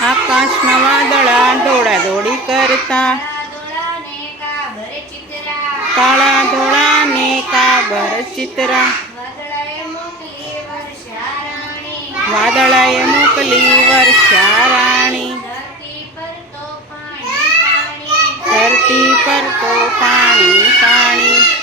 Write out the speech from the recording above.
આકાશમાં વાદળા દોડા દોડી કરતા કાળા ધોળા ને કાબર ચિતરા વાદળાએ મોકલી વર્ષા રાણી โกปานิปาน